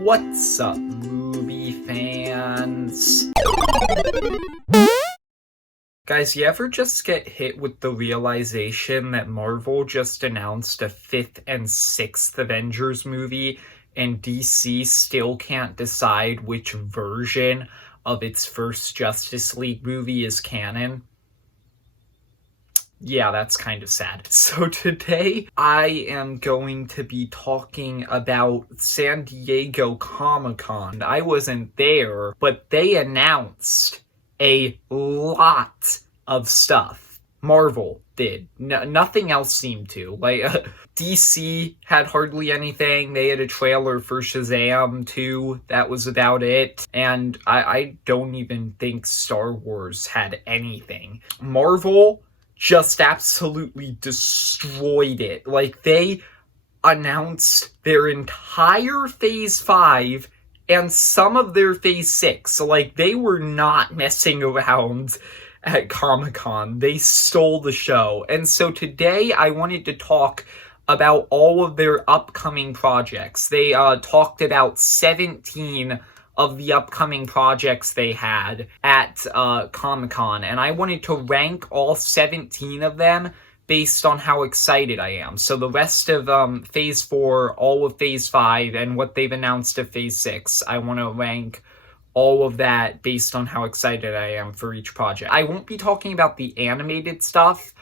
What's up, movie fans? Guys, you ever just get hit with the realization that Marvel just announced a 5th and 6th Avengers movie, and DC still can't decide which version of its first Justice League movie is canon? Yeah, that's kind of sad. So today, I am going to be talking about San Diego Comic-Con. I wasn't there, but they announced a lot of stuff. Marvel did. Nothing else seemed to. DC had hardly anything. They had a trailer for Shazam 2. That was about it. And I don't even think Star Wars had anything. Marvel just absolutely destroyed it. They announced their entire Phase 5 and some of their Phase 6. They were not messing around at Comic-Con. They stole the show. And so today I wanted to talk about all of their upcoming projects. They talked about 17 of the upcoming projects they had at Comic-Con, and I wanted to rank all 17 of them based on how excited I am. So the rest of Phase 4, all of Phase 5, and what they've announced of Phase 6, I want to rank all of that based on how excited I am for each project. I won't be talking about the animated stuff,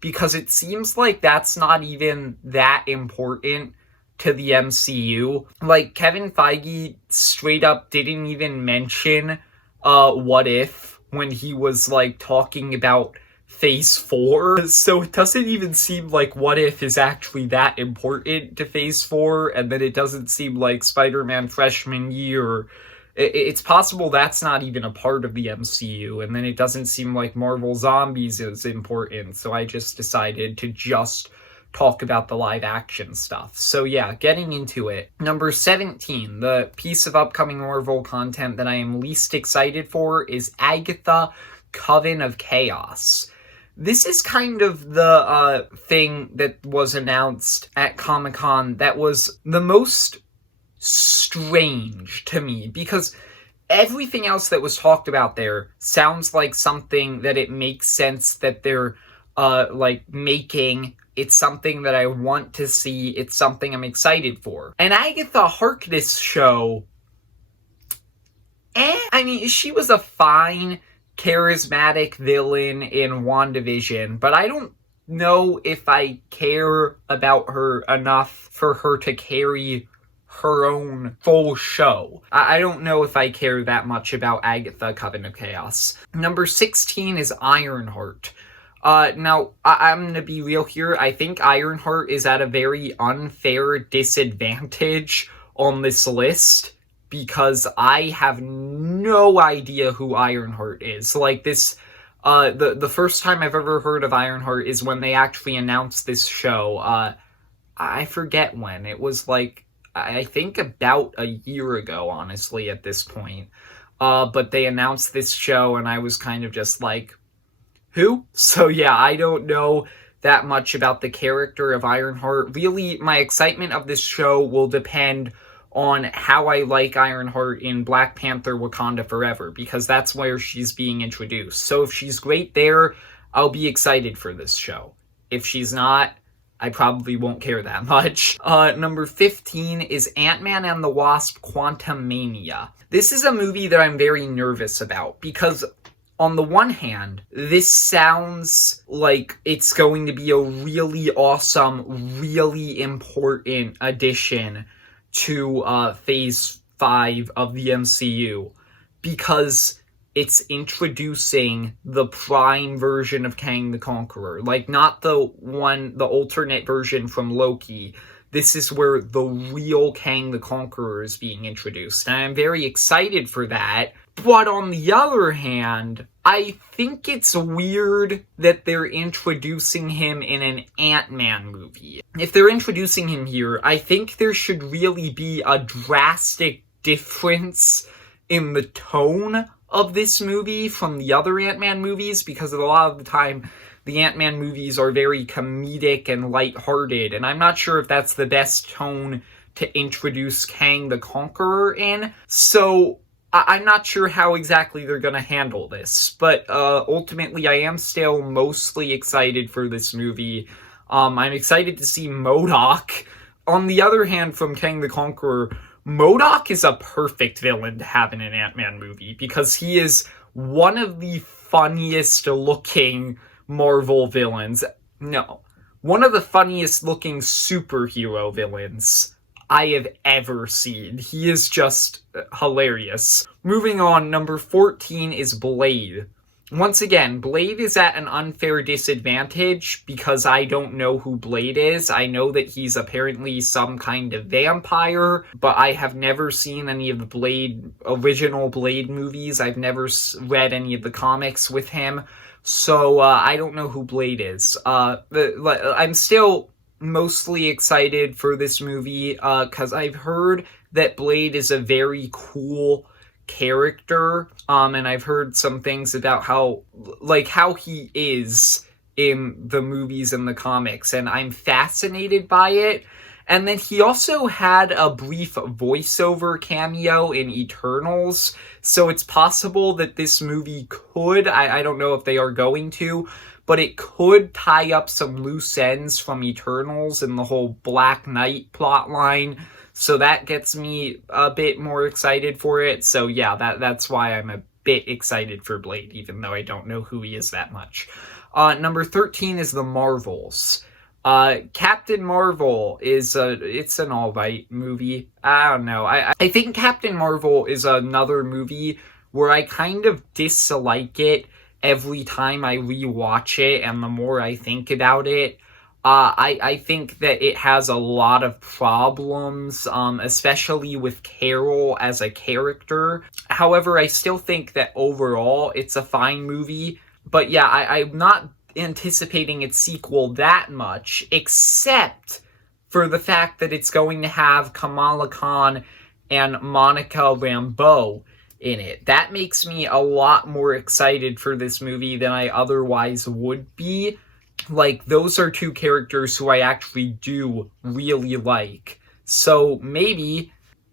because it seems like that's not even that important to the MCU. Kevin Feige straight up didn't even mention What If when he was talking about Phase 4. So it doesn't even seem like What If is actually that important to Phase 4, and then it doesn't seem like Spider-Man Freshman Year. It's possible that's not even a part of the MCU, and then it doesn't seem like Marvel Zombies is important, so I just decided to just talk about the live action stuff. So yeah, getting into it. Number 17, the piece of upcoming Marvel content that I am least excited for is Agatha, Coven of Chaos. This is kind of the thing that was announced at Comic-Con that was the most strange to me, because everything else that was talked about there sounds like something that it makes sense that they're making. It's something that I want to see. It's something I'm excited for. And Agatha Harkness show, she was a fine, charismatic villain in WandaVision, but I don't know if I care about her enough for her to carry her own full show. I don't know if I care that much about Agatha, Coven of Chaos. Number 16 is Ironheart. Now, I'm going to be real here. I think Ironheart is at a very unfair disadvantage on this list, because I have no idea who Ironheart is. The first time I've ever heard of Ironheart is when they actually announced this show. I forget when. It was I think about a year ago, honestly, at this point. But they announced this show, and I was kind of just who? So yeah, I don't know that much about the character of Ironheart. Really, my excitement of this show will depend on how I like Ironheart in Black Panther Wakanda Forever, because that's where she's being introduced. So if she's great there, I'll be excited for this show. If she's not, I probably won't care that much. Number 15 is Ant-Man and the Wasp: Quantumania. This is a movie that I'm very nervous about, because on the one hand, this sounds like it's going to be a really awesome, really important addition to Phase 5 of the MCU, because it's introducing the prime version of Kang the Conqueror. Not the alternate version from Loki. This is where the real Kang the Conqueror is being introduced, and I'm very excited for that. But on the other hand, I think it's weird that they're introducing him in an Ant-Man movie. If they're introducing him here, I think there should really be a drastic difference in the tone of this movie from the other Ant-Man movies, because a lot of the time the Ant-Man movies are very comedic and lighthearted, and I'm not sure if that's the best tone to introduce Kang the Conqueror in. So I'm not sure how exactly they're going to handle this, but ultimately I am still mostly excited for this movie. I'm excited to see MODOK. On the other hand, from Kang the Conqueror, MODOK is a perfect villain to have in an Ant-Man movie because he is one of the funniest looking Marvel villains. No, one of the funniest looking superhero villains I have ever seen. He is just hilarious. Moving on, number 14 is Blade. Once again, Blade is at an unfair disadvantage because I don't know who Blade is. I know that he's apparently some kind of vampire, but I have never seen any of the original Blade movies. I've never read any of the comics with him, so I don't know who Blade is. I'm still mostly excited for this movie because I've heard that Blade is a very cool character, and I've heard some things about how he is in the movies and the comics, and I'm fascinated by it. And then he also had a brief voiceover cameo in Eternals, so it's possible that this movie could, I don't know if they are going to, but it could tie up some loose ends from Eternals and the whole Black Knight plotline. So that gets me a bit more excited for it. So yeah, that's why I'm a bit excited for Blade, even though I don't know who he is that much. Number 13 is The Marvels. Captain Marvel it's an alright movie. I don't know. I think Captain Marvel is another movie where I kind of dislike it every time I rewatch it, and the more I think about it. I think that it has a lot of problems, especially with Carol as a character. However, I still think that overall it's a fine movie. But yeah, I'm not anticipating its sequel that much, except for the fact that it's going to have Kamala Khan and Monica Rambeau in it. That makes me a lot more excited for this movie than I otherwise would be. Like, those are two characters who I actually do really like. So maybe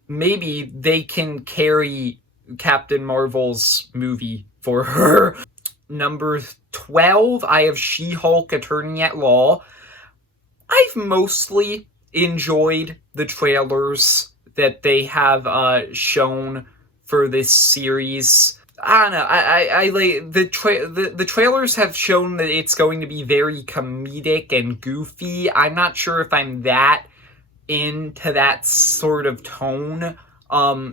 they can carry Captain Marvel's movie for her. Number 12, I have She-Hulk Attorney at Law. I've mostly enjoyed the trailers that they have shown for this series. I don't know. I like the trailers have shown that it's going to be very comedic and goofy. I'm not sure if I'm that into that sort of tone.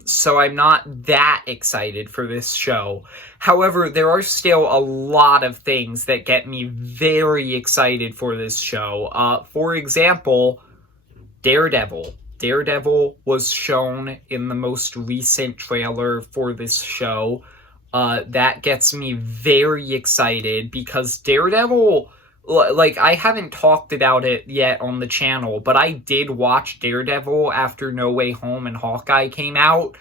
So I'm not that excited for this show. However, there are still a lot of things that get me very excited for this show. For example, Daredevil. Daredevil was shown in the most recent trailer for this show. That gets me very excited because Daredevil, like, I haven't talked about it yet on the channel, but I did watch Daredevil after No Way Home and Hawkeye came out,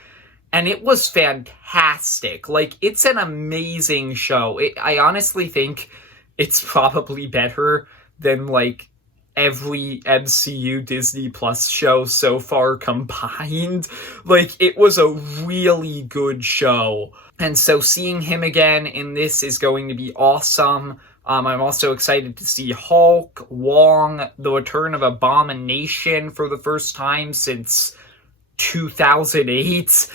and it was fantastic. Like, it's an amazing show. I honestly think it's probably better than, like, every MCU Disney Plus show so far combined. Like, it was a really good show. And so seeing him again in this is going to be awesome. I'm also excited to see Hulk, Wong, the return of Abomination for the first time since 2008.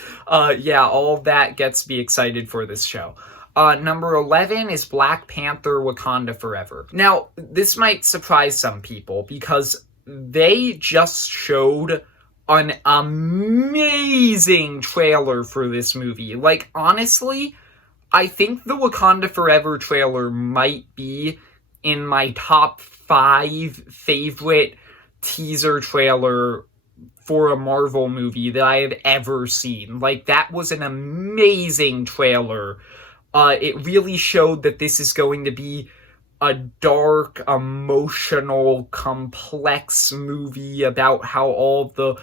Yeah, all of that gets me excited for this show. Number 11 is Black Panther Wakanda Forever. Now, this might surprise some people because they just showed an amazing trailer for this movie. Like, honestly, I think the Wakanda Forever trailer might be in my top 5 favorite teaser trailer for a Marvel movie that I have ever seen. Like, that was an amazing trailer. It really showed that this is going to be a dark, emotional, complex movie about how all the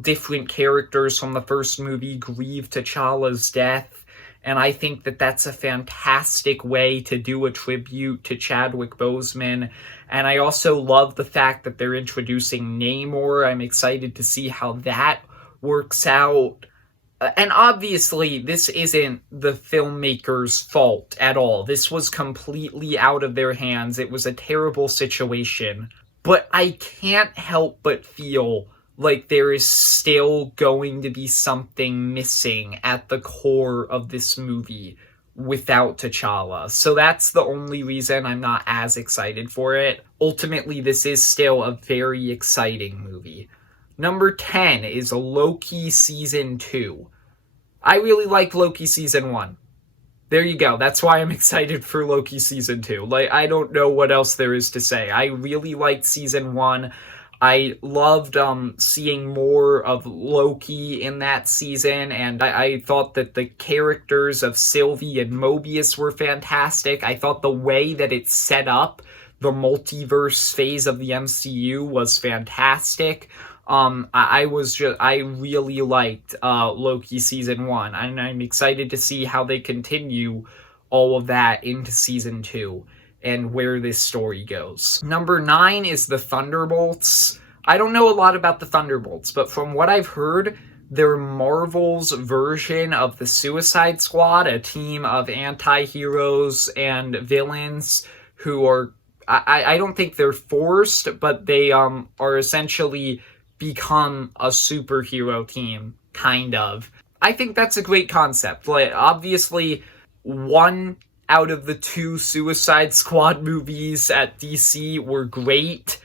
different characters from the first movie grieve T'Challa's death. and I think that that's a fantastic way to do a tribute to Chadwick Boseman. And I also love the fact that they're introducing Namor. I'm excited to see how that works out. And obviously, this isn't the filmmakers' fault at all. This was completely out of their hands. It was a terrible situation. But I can't help but feel like there is still going to be something missing at the core of this movie without T'Challa. So that's the only reason I'm not as excited for it. Ultimately, this is still a very exciting movie. Number 10 is Loki Season 2. I really liked Loki Season 1. There you go. That's why I'm excited for Loki Season 2. Like, I don't know what else there is to say. I really liked Season 1. I loved seeing more of Loki in that season, and I thought that the characters of Sylvie and Mobius were fantastic. I thought the way that it set up the multiverse phase of the MCU was fantastic. I really liked Loki Season 1, and I'm excited to see how they continue all of that into Season 2 and where this story goes. Number 9 is the Thunderbolts. I don't know a lot about the Thunderbolts, but from what I've heard, they're Marvel's version of the Suicide Squad, a team of anti-heroes and villains who are, I don't think they're forced, but they are essentially become a superhero team, kind of. I think that's a great concept. Like, obviously, one out of the 2 Suicide Squad movies at DC were great.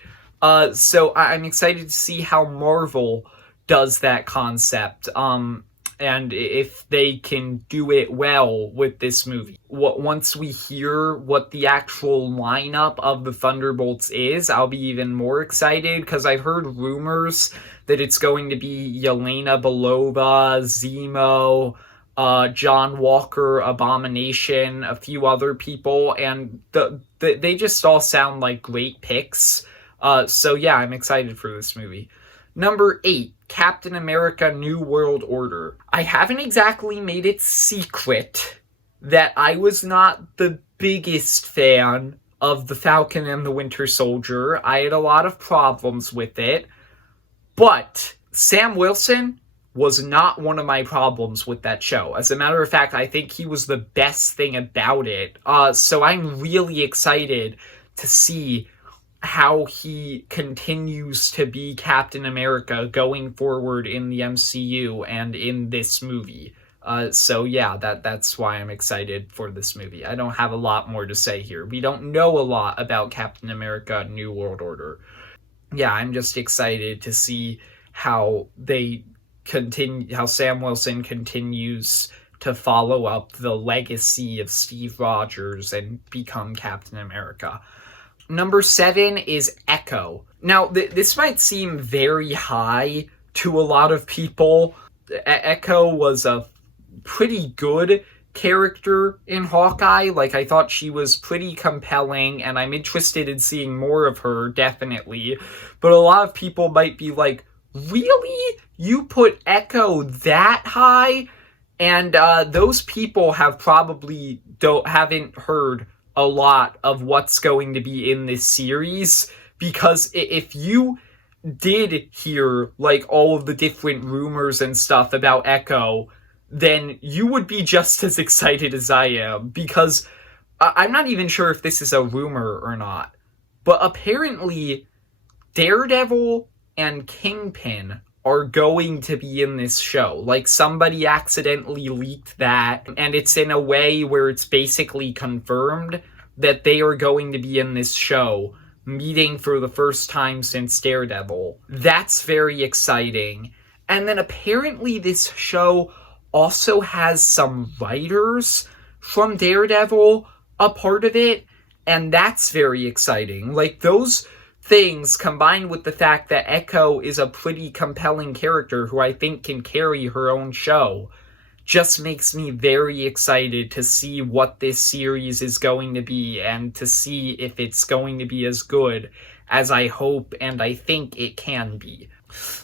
So I'm excited to see how Marvel does that concept. And if they can do it well with this movie. Once we hear what the actual lineup of the Thunderbolts is, I'll be even more excited, because I've heard rumors that it's going to be Yelena Belova, Zemo, John Walker, Abomination, a few other people, and they just all sound like great picks. So yeah, I'm excited for this movie. Number 8, Captain America New World Order. I haven't exactly made it secret that I was not the biggest fan of The Falcon and the Winter Soldier. I had a lot of problems with it. But Sam Wilson was not one of my problems with that show. As a matter of fact, I think he was the best thing about it. So I'm really excited to see how he continues to be Captain America going forward in the MCU and in this movie. So yeah, that's why I'm excited for this movie. I don't have a lot more to say here. We don't know a lot about Captain America New World Order. Yeah, I'm just excited to see how Sam Wilson continues to follow up the legacy of Steve Rogers and become Captain America. Number 7 is Echo. Now, this might seem very high to a lot of people. Echo was a pretty good character in Hawkeye. Like, I thought she was pretty compelling, and I'm interested in seeing more of her, definitely. But a lot of people might be like, really? You put Echo that high? And those people have probably haven't heard a lot of what's going to be in this series, because if you did hear like all of the different rumors and stuff about Echo, then you would be just as excited as I am, because I'm not even sure if this is a rumor or not, but apparently Daredevil and Kingpin are going to be in this show. Like, somebody accidentally leaked that, and it's in a way where it's basically confirmed that they are going to be in this show, meeting for the first time since Daredevil. That's very exciting. And then apparently this show also has some writers from Daredevil a part of it, and that's very exciting. Like, those things, combined with the fact that Echo is a pretty compelling character who I think can carry her own show, just makes me very excited to see what this series is going to be, and to see if it's going to be as good as I hope and I think it can be.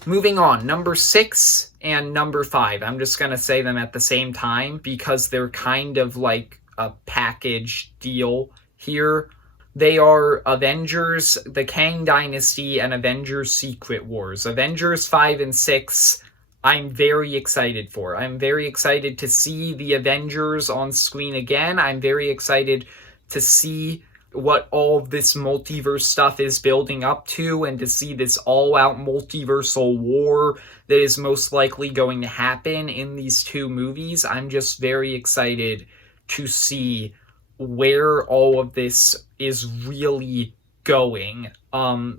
Moving on, number 6 and number 5. I'm just going to say them at the same time because they're kind of like a package deal here. They are Avengers, the Kang Dynasty, and Avengers Secret Wars. Avengers 5 and 6, I'm very excited for. I'm very excited to see the Avengers on screen again. I'm very excited to see what all of this multiverse stuff is building up to, and to see this all-out multiversal war that is most likely going to happen in these two movies. I'm just very excited to see where all of this is really going.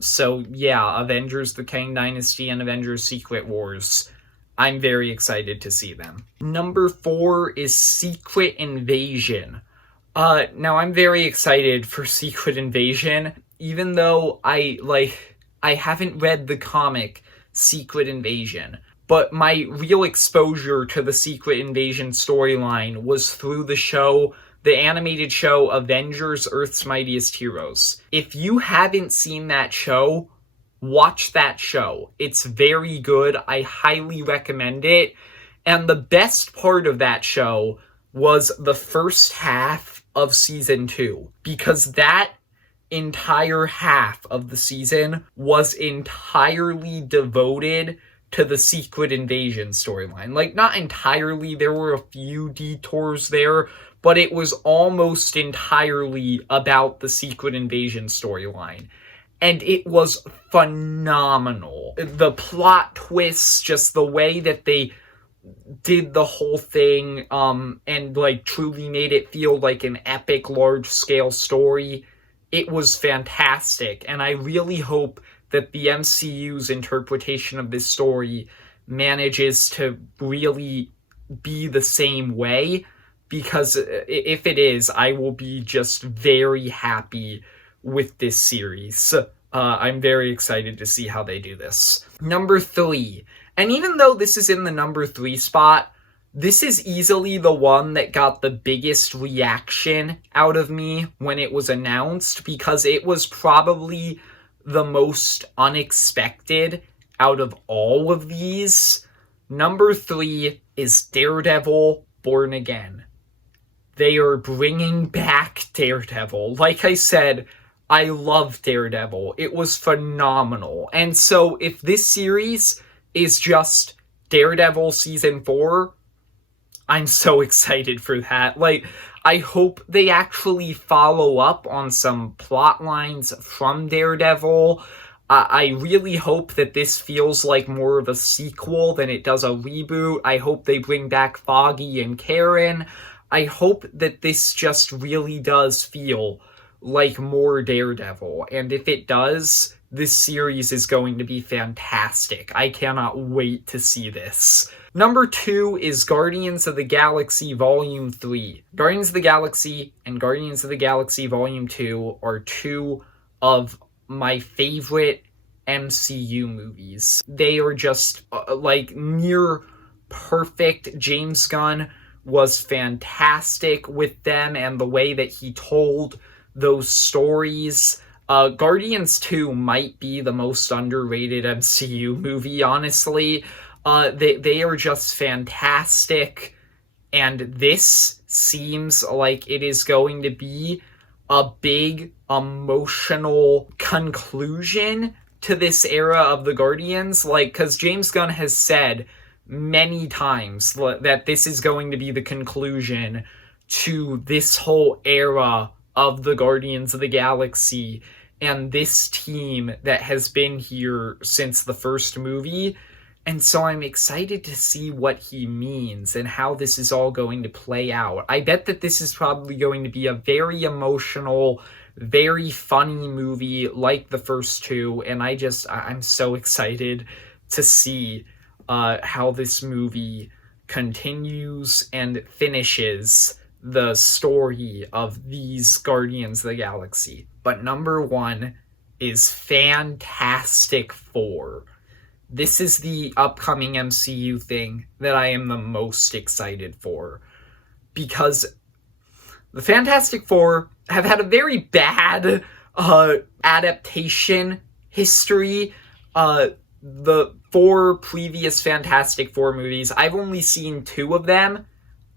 So yeah, Avengers, the Kang Dynasty, and Avengers Secret Wars. I'm very excited to see them. Number 4 is Secret Invasion. Now I'm very excited for Secret Invasion, even though I haven't read the comic Secret Invasion, but my real exposure to the Secret Invasion storyline was through the animated show Avengers Earth's Mightiest Heroes. If you haven't seen that show, watch that show. It's very good. I highly recommend it. And the best part of that show was the first half of season 2, because that entire half of the season was entirely devoted to the Secret Invasion storyline. Like, not entirely, there were a few detours there, but it was almost entirely about the Secret Invasion storyline. And it was phenomenal. The plot twists, just the way that they did the whole thing, and like truly made it feel like an epic, large-scale story. It was fantastic, and I really hope that the MCU's interpretation of this story manages to really be the same way, because if it is, I will be just very happy with this series. I'm very excited to see how they do this. Number 3. And even though this is in the number 3 spot, this is easily the one that got the biggest reaction out of me when it was announced, because it was probably the most unexpected out of all of these. Number 3 is Daredevil Born Again. They are bringing back Daredevil. Like I said, I love Daredevil. It was phenomenal. And so if this series is just Daredevil Season 4, I'm so excited for that. Like, I hope they actually follow up on some plot lines from Daredevil. I really hope that this feels like more of a sequel than it does a reboot. I hope they bring back Foggy and Karen. I hope that this just really does feel like more Daredevil. And if it does, this series is going to be fantastic. I cannot wait to see this. Number 2 is Guardians of the Galaxy Volume 3. Guardians of the Galaxy and Guardians of the Galaxy Volume 2 are two of my favorite MCU movies. They are just like near perfect. James Gunn was fantastic with them and the way that he told those stories. Guardians 2 might be the most underrated MCU movie, honestly. They are just fantastic, and this seems like it is going to be a big emotional conclusion to this era of the Guardians. Like, because James Gunn has said many times that this is going to be the conclusion to this whole era of the Guardians of the Galaxy and this team that has been here since the first movie. And so I'm excited to see what he means and how this is all going to play out. I bet that this is probably going to be a very emotional, very funny movie like the first two. And I'm so excited to see how this movie continues and finishes the story of these Guardians of the Galaxy. But number 1 is Fantastic Four. This is the upcoming MCU thing that I am the most excited for, because the Fantastic Four have had a very bad adaptation history. The 4 previous Fantastic Four movies. I've only seen 2 of them.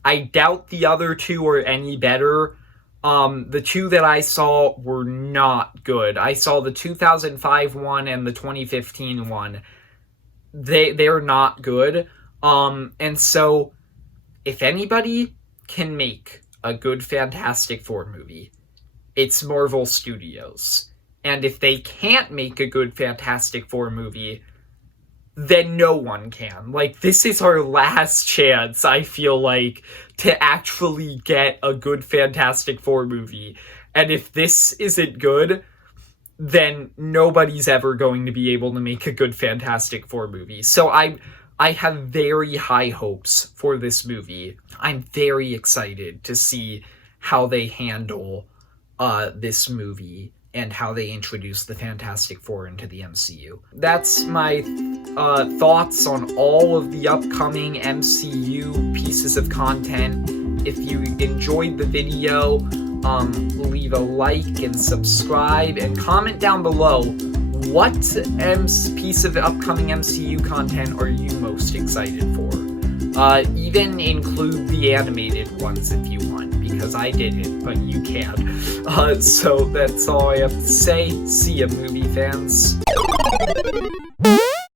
I doubt the other 2 are any better. The 2 that I saw were not good. I saw the 2005 one and the 2015 one. They're not good. And so, if anybody can make a good Fantastic Four movie, it's Marvel Studios. And if they can't make a good Fantastic Four movie, then no one can. Like, this is our last chance, I feel like, to actually get a good Fantastic Four movie. And if this isn't good, then nobody's ever going to be able to make a good Fantastic Four movie. So I have very high hopes for this movie. I'm very excited to see how they handle this movie and how they introduce the Fantastic Four into the MCU. That's my thoughts on all of the upcoming MCU pieces of content. If you enjoyed the video, leave a like and subscribe, and comment down below what piece of upcoming MCU content are you most excited for. Even include the animated ones if you want, because I didn't, but you can. So that's all I have to say. See ya, movie fans.